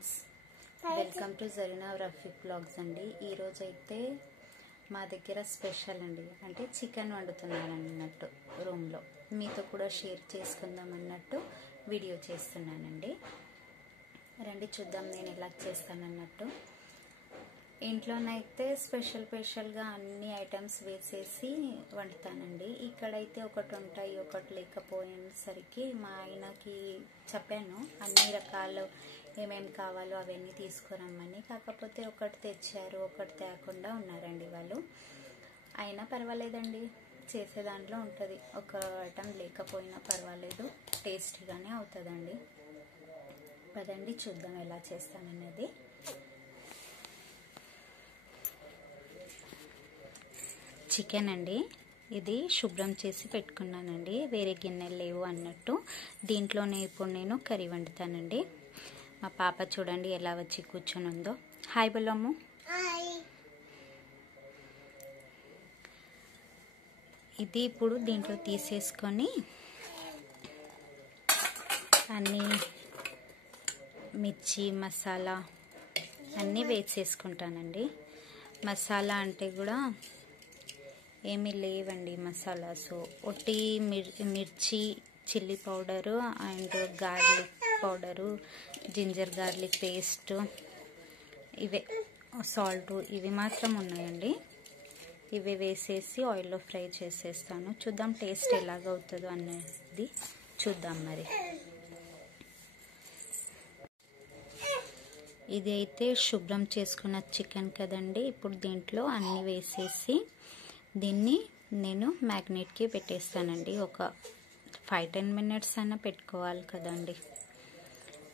Friends, welcome to Zarina Rafiq blogs అండి. ఈరోజు అయితే మా దగ్గర స్పెషల్ అండి, అంటే చికెన్ వండుతున్నాను అన్నట్టు రూమ్లో మీతో కూడా షేర్ చేసుకుందాం అన్నట్టు వీడియో చేస్తున్నానండి. రండి చూద్దాం నేను ఎలా చేస్తానన్నట్టు. ఇంట్లోనైతే స్పెషల్గా అన్ని ఐటమ్స్ వేసేసి వండుతానండి. ఇక్కడైతే ఒకటి ఉంటాయి, ఒకటి లేకపోయేసరికి మా ఆయనకి చెప్పాను అన్ని రకాలు ఏమేమి కావాలో అవన్నీ తీసుకురమ్మని. కాకపోతే ఒకటి తెచ్చారు, ఒకటి తేకుండా ఉన్నారండి వాళ్ళు. అయినా పర్వాలేదండి, చేసే దాంట్లో ఉంటుంది. ఒక ఐటమ్ లేకపోయినా పర్వాలేదు, టేస్టీగానే అవుతుందండి. పదండి చూద్దాం ఎలా చేస్తానన్నది. చికెన్ అండి, ఇది శుభ్రం చేసి పెట్టుకున్నానండి. వేరే గిన్నెలు లేవు అన్నట్టు దీంట్లోనే ఇప్పుడు నేను కర్రీ వండుతానండి. మా పాప చూడండి ఎలా వచ్చి కూర్చొని ఉందో. హాయ్ బొల్లమ్ము. ఇది ఇప్పుడు దీంట్లో తీసేసుకొని అన్నీ మిర్చి మసాలా అన్నీ వేసేసుకుంటానండి. మసాలా అంటే కూడా ఏమీ లేవండి మసాలాస్, ఒట్టి మిర్చి chilli powder and garlic powder, ginger garlic paste, ఇవే సాల్ట్, ఇవి మాత్రం ఉన్నాయండి. ఇవి వేసేసి ఆయిల్లో ఫ్రై చేసేస్తాను. చూద్దాం టేస్ట్ ఎలాగవుతుందో అనేది చూద్దాం. మరి ఇది అయితే శుభ్రం చేసుకున్న చికెన్ కదండి. ఇప్పుడు దీంట్లో అన్నీ వేసేసి దీన్ని నేను మ్యాగ్నేట్కి పెట్టేస్తానండి. ఒక 5-10 మినిట్స్ అయినా పెట్టుకోవాలి కదండి.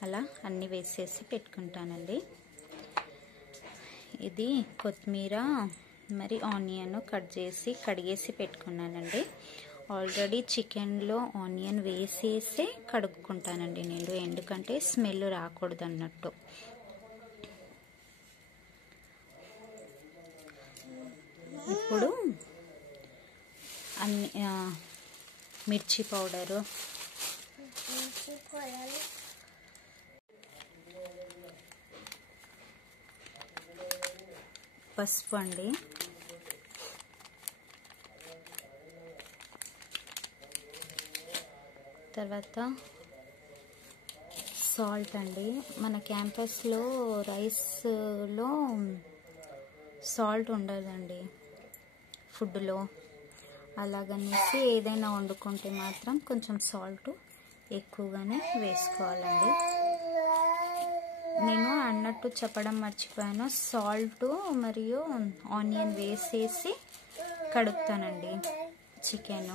అలా అన్నీ వేసేసి పెట్టుకుంటానండి. ఇది కొత్తిమీర మరి ఆనియన్ కట్ చేసి కడిగేసి పెట్టుకున్నానండి. ఆల్రెడీ చికెన్లో ఆనియన్ వేసేసి కడుక్కుంటానండి నేను, ఎందుకంటే స్మెల్ రాకూడదు అన్నట్టు. ఇప్పుడు అన్ని మిర్చి పౌడరు, పసుపు అండి, తర్వాత సాల్ట్ అండి. మన క్యాంపస్లో రైస్లో సాల్ట్ ఉండదండి ఫుడ్లో. అలాగనేసి ఏదైనా వండుకుంటే మాత్రం కొంచెం సాల్ట్ ఎక్కువగానే వేసుకోవాలండి. నేను అన్నట్టు చెప్పడం మర్చిపోయాను, సాల్ట్ మరియు ఆనియన్ వేసేసి కడుగుతానండి చికెన్.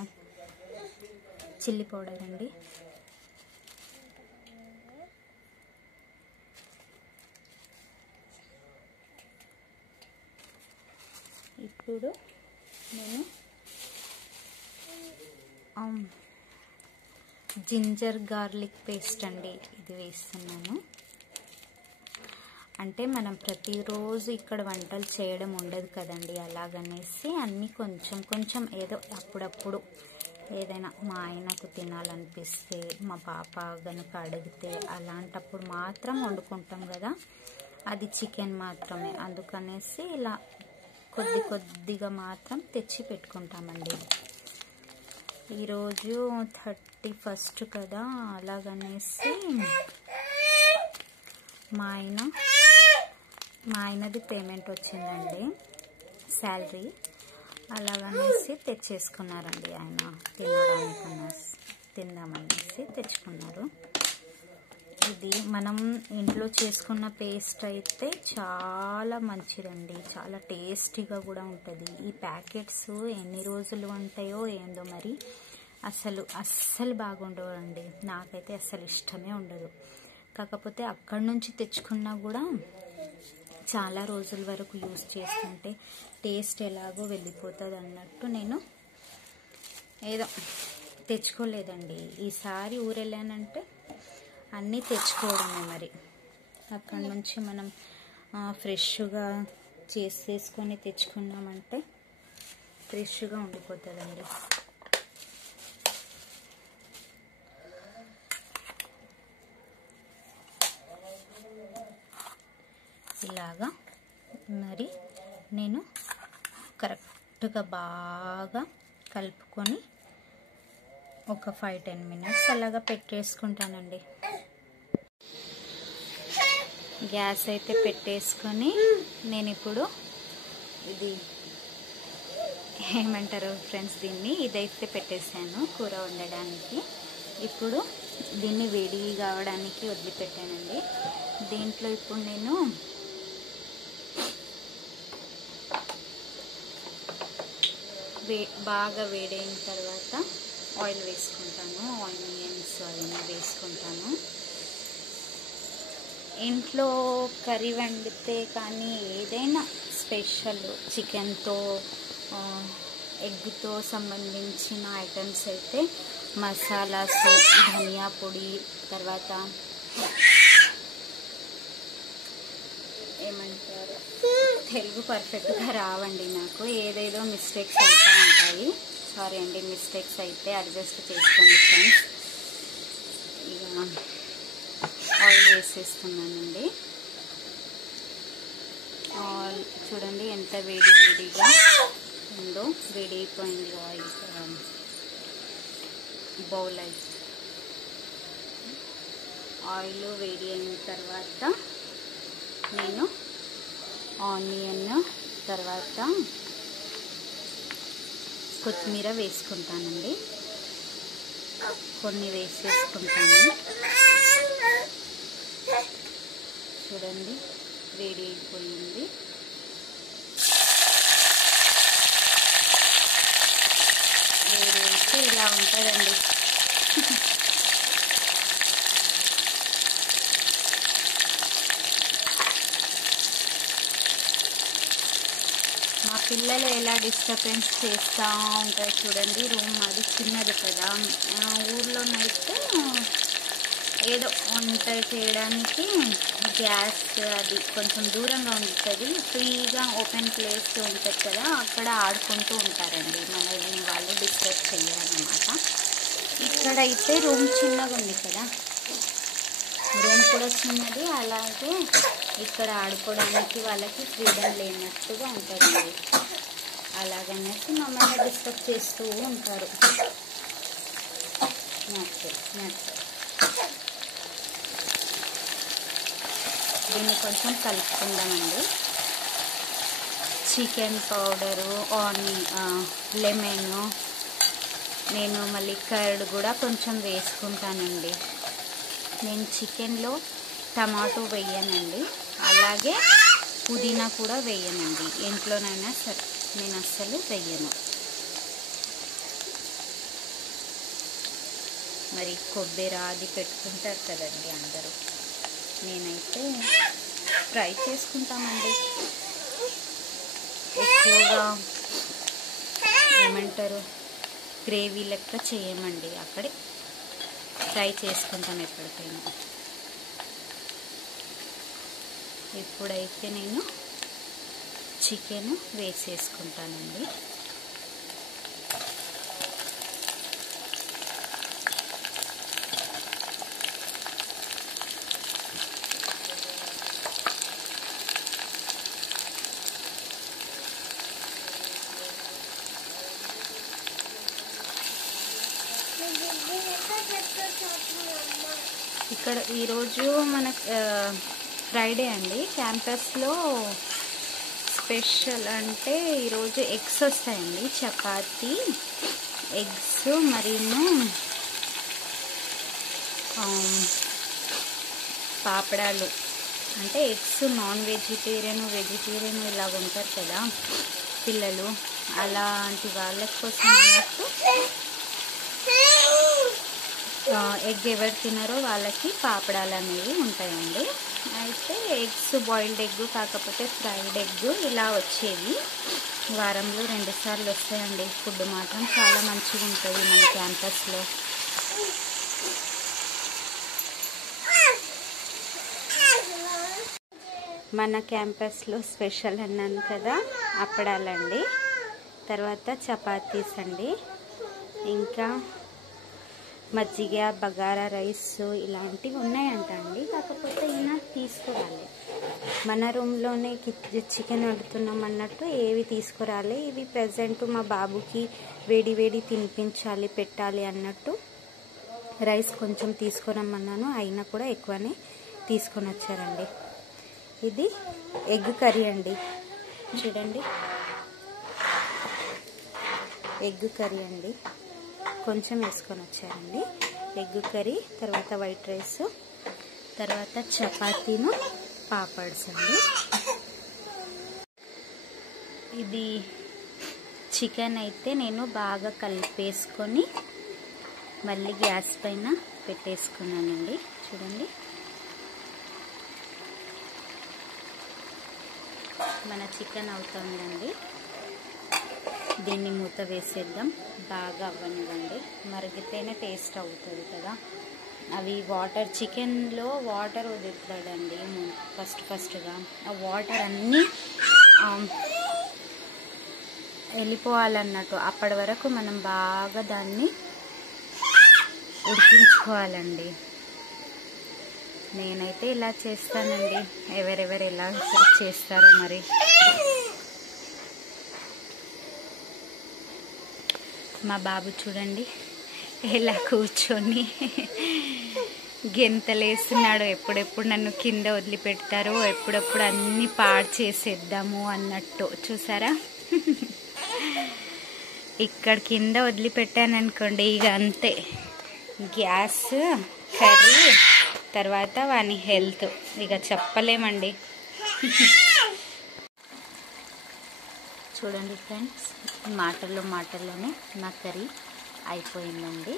చిల్లీ పౌడర్ అండి, ఇప్పుడు నేను జింజర్ గార్లిక్ పేస్ట్ అండి ఇది వేస్తున్నాను. అంటే మనం ప్రతిరోజు ఇక్కడ వంటలు చేయడం ఉండదు కదండి, అలాగనేసి అన్నీ కొంచెం ఏదో అప్పుడప్పుడు ఏదైనా మా ఆయనకు తినాలనిపిస్తే, మా పాప కనుక అడిగితే అలాంటప్పుడు మాత్రం వండుకుంటాం కదా, అది చికెన్ మాత్రమే. అందుకనేసి ఇలా కొద్దిగా మాత్రం తెచ్చి పెట్టుకుంటామండి. ఈరోజు 31st కదా, అలాగనేసి మా ఆయనది పేమెంట్ వచ్చిందండి, శాలరీ. అలాగనేసి తెచ్చేసుకున్నారండి ఆయన, తిందామనేసి తెచ్చుకున్నారు. ఇది మనం ఇంట్లో చేసుకున్న పేస్ట్ అయితే చాలా మంచిదండి, చాలా టేస్టీగా కూడా ఉంటుంది. ఈ ప్యాకెట్స్ ఎన్ని రోజులు ఉంటాయో ఏందో మరి, అస్సలు బాగుండవండి. నాకైతే అస్సలు ఇష్టమే ఉండదు. కాకపోతే అక్కడి నుంచి తెచ్చుకున్నా కూడా చాలా రోజుల వరకు యూజ్ చేస్తుంటే టేస్ట్ ఎలాగో వెళ్ళిపోతుంది అన్నట్టు నేను ఏదో తెచ్చుకోలేదండి. ఈసారి ఊరెళ్ళానంటే అన్నీ తెచ్చుకోవడమే. మరి అక్కడి నుంచి మనం ఫ్రెష్గా చేసేసుకొని తెచ్చుకున్నామంటే ఫ్రెష్గా ఉండిపోతుందండి. ఇలాగా మరి నేను కరెక్ట్గా బాగా కలుపుకొని ఒక 5-10 మినిట్స్ అలాగా పెట్టేసుకుంటానండి. గ్యాస్ అయితే పెట్టేసుకొని నేను ఇప్పుడు ఇది ఏమంటారు ఫ్రెండ్స్, దీన్ని ఇదైతే పెట్టేసాను కూర వండడానికి. ఇప్పుడు దీన్ని వేడి కావడానికి వదిలిపెట్టానండి. దీంట్లో ఇప్పుడు నేను బాగా వేడైన తర్వాత ఆయిల్ వేసుకుంటాను. ఆనియన్స్ అవన్నీ వేసుకుంటాను. ఇంట్లో కర్రీ వండితే కానీ ఏదైనా స్పెషల్ చికెన్తో ఎగ్తో సంబంధించిన ఐటమ్స్ అయితే మసాలాస్, ధనియా పొడి, తర్వాత ఏమంటారు తెలుగు పర్ఫెక్ట్గా రావండి నాకు, ఏదేదో మిస్టేక్స్ అవుతూ ఉంటాయి. సారీ అండి, మిస్టేక్స్ అయితే అడ్జస్ట్ చేసుకోండి ఫ్రెండ్స్. ఇక ఆయిల్ వేసేస్తున్నానండి. ఆయిల్ చూడండి ఎంత వేడిగా ఉందో, వేడైపోయింది ఆయిల్. బౌల్ అయితే ఆయిల్ వేడి అయిన తర్వాత నేను ఆనియన్ తర్వాత కొత్తిమీర వేసుకుంటానండి. కొన్ని వేసేసుకుంటాను. చూడండి వేడి అయిపోయింది. వేడి అయితే ఇలా ఉంటుందండి. మా పిల్లలు ఎలా డిస్టర్బెన్స్ చేస్తూ ఉంటారు చూడండి. రూమ్ అది చిన్నది కదా, ఊర్లోనైతే ఏదో వంట చేయడానికి గ్యాస్ అది కొంచెం దూరంగా ఉంటుంది, ఫ్రీగా ఓపెన్ ప్లేస్ ఉంటుంది కదా, అక్కడ ఆడుకుంటూ ఉంటారండి. మనల్ని వాళ్ళు డిస్టర్బ్ చేయరన్నమాట. ఇక్కడైతే రూమ్ చిన్నగా ఉంది కదా, రూమ్ కూడా చిన్నది, అలాగే ఇక్కడ ఆడుకోవడానికి వాళ్ళకి ఫ్రీడమ్ లేనట్టుగా ఉంటుందండి. అలాగనేసి మమ్మల్ని డిస్టర్బ్ చేస్తూ ఉంటారు. దీన్ని కొంచెం కలుపుకుందామండి. చికెన్ పౌడరు, లెమన్, నేను మళ్ళీ కర్డ్ కూడా కొంచెం వేసుకుంటానండి. నేను చికెన్లో టమాటో వేయనండి, అలాగే పుదీనా కూడా వేయనండి. ఇంట్లోనైనా సరే నేను అస్సలు వేయను. మరి కొబ్బరి అది పెట్టుకుంటారు కదండి అందరూ, నేనైతే ఫ్రై చేసుకుంటామండి. ఎక్కువగా ఏమంటారు గ్రేవీ లెక్క చేయమండి, అక్కడే ఫ్రై చేసుకుంటాం ఎప్పటికైనా. ఇప్పుడైతే నేను చికెన్ వేసేసుకుంటానండి. ఇక్కడ ఈరోజు మన ఫ్రైడే అండి. క్యాంపస్లో స్పెషల్ అంటే ఈరోజు ఎగ్స్ వస్తాయండి, చపాతీ ఎగ్స్ మరీను పాపడాలు. అంటే ఎగ్స్ నాన్ వెజిటేరియన్ వెజిటేరియన్ ఇలాగ ఉంటారు కదా పిల్లలు, అలాంటి వాళ్ళ కోసం అన్నట్టు ఎగ్ ఎవరు తినారో వాళ్ళకి పాపడాలు అనేవి ఉంటాయండి. అయితే ఎగ్స్ బాయిల్డ్ ఎగ్ కాకపోతే ఫ్రైడ్ ఎగ్ ఇలా వచ్చేవి. వారంలో 2 సార్లు వస్తాయండి. ఫుడ్ మాత్రం చాలా మంచిగా ఉంటుంది మన క్యాంపస్లో. మన క్యాంపస్లో స్పెషల్ అన్నాను కదా అప్పడాలండి, తర్వాత చపాతీస్ అండి, ఇంకా మజ్జిగ, బగారా రైస్ ఇలాంటివి ఉన్నాయంట అండి. కాకపోతే ఈయన తీసుకురాలి. మన రూమ్లోనే చికెన్ వండుతున్నాం అన్నట్టు ఏవి తీసుకురాలి. ఇవి ప్రజెంట్ మా బాబుకి వేడి వేడి తినిపించాలి, పెట్టాలి అన్నట్టు రైస్ కొంచెం తీసుకురమ్మన్నాను. అయినా కూడా ఎక్కువనే తీసుకొని వచ్చారండి. ఇది ఎగ్ కర్రీ అండి, చూడండి. ఎగ్ కర్రీ అండి, కొంచెం వేసుకొని వచ్చారండి. ఎగ్ కర్రీ, తర్వాత వైట్ రైస్, తర్వాత చపాతీను, పాపడ్స్ అండి. ఇది చికెన్ అయితే నేను బాగా కలిపేసుకొని మళ్ళీ గ్యాస్ పైన పెట్టేసుకున్నానండి. చూడండి, మన చికెన్ అవుతుందండి. దీన్ని మూత వేసేద్దాం, బాగా అవ్వనివ్వండి. మరిగితేనే టేస్ట్ అవుతుంది కదా. అవి వాటర్, చికెన్లో వాటర్ వదులుతాడండి ఫస్ట్గా. ఆ వాటర్ అన్నీ వెళ్ళిపోవాలన్నట్టు. అప్పటి వరకు మనం బాగా దాన్ని ఉడికించుకోవాలండి. నేనైతే ఇలా చేస్తానండి, ఎవరెవరు ఎలా చేస్తారో మరి. మా బాబు చూడండి ఎలా కూర్చొని గెంతలేస్తున్నాడు. ఎప్పుడెప్పుడు నన్ను కింద వదిలిపెడతారో, ఎప్పుడెప్పుడు అన్ని పాడు చేసేద్దాము అన్నట్టు. చూసారా, ఇక్కడ కింద వదిలిపెట్టాను అనుకోండి, ఇక అంతే. గ్యాస్, కర్రీ, తర్వాత వాని హెల్త్ ఇక చెప్పలేమండి. చూడండి ఫ్రెండ్స్, మాటల్లోనే నా కర్రీ అయిపోయిందండి.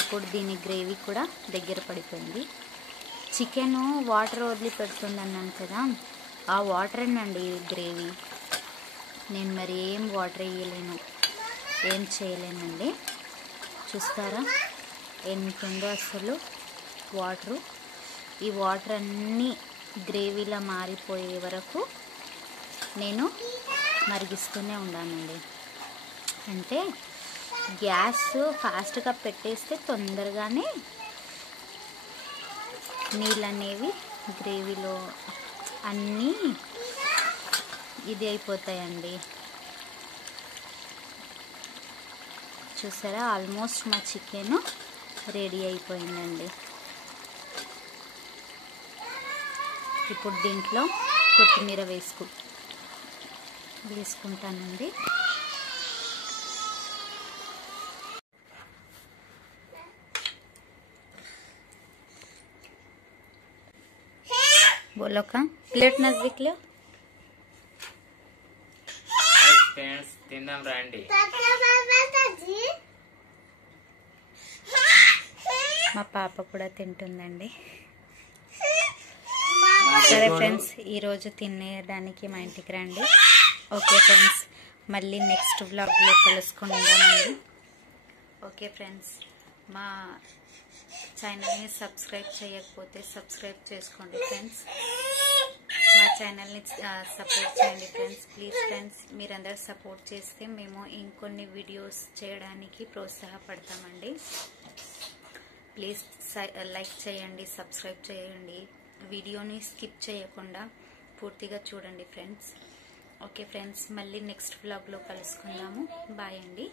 ఇప్పుడు దీని గ్రేవీ కూడా దగ్గర పడిపోయింది. చికెను వాటర్ వదిలిపెడుతుంది అన్నాను కదా, ఆ వాటరేనండి గ్రేవీ. నేను మరి ఏం వాటర్ వేయలేను, ఏం చేయలేనండి. చూస్తారా ఎంతుందో అసలు వాటరు. ఈ వాటర్ అన్నీ గ్రేవీలా మారిపోయే వరకు నేను మరిగిస్తూనే ఉన్నానండి. అంటే గ్యాస్ ఫాస్ట్గా పెట్టేస్తే తొందరగానే నీళ్ళు అనేవి గ్రేవీలో అన్నీ ఇది అయిపోతాయండి. చూసారా, ఆల్మోస్ట్ మా చికెన్ రెడీ అయిపోయిందండి. ఇప్పుడు దీంట్లో కొత్తిమీర వేసుకుంటానండి. बोलो का प्लेट नजदीक ले. ఫ్రెండ్స్, తిందాం రండి. మా పాప కూడా తింటుందండి. సరే ఫ్రెండ్స్, ఈరోజు తినేయడానికి మా ఇంటికి రండి. ఓకే ఫ్రెండ్స్, మళ్ళీ నెక్స్ట్ వ్లాగ్లో కలుసుకుందామండి. ఓకే ఫ్రెండ్స్, మా ఛానల్ని సబ్స్క్రైబ్ చేయకపోతే సబ్స్క్రైబ్ చేసుకోండి ఫ్రెండ్స్. మా ఛానల్ని సపోర్ట్ చేయండి ఫ్రెండ్స్. ప్లీజ్ ఫ్రెండ్స్, మీరందరూ సపోర్ట్ చేస్తే మేము ఇంకొన్ని వీడియోస్ చేయడానికి ప్రోత్సాహపడతామండి. ప్లీజ్ లైక్ చేయండి, సబ్స్క్రైబ్ చేయండి. వీడియోని స్కిప్ చేయకుండా పూర్తిగా చూడండి ఫ్రెండ్స్. ఓకే ఫ్రెండ్స్, మళ్ళీ నెక్స్ట్ వ్లాగ్లో కలుసుకుందాము. బాయ్ అండి.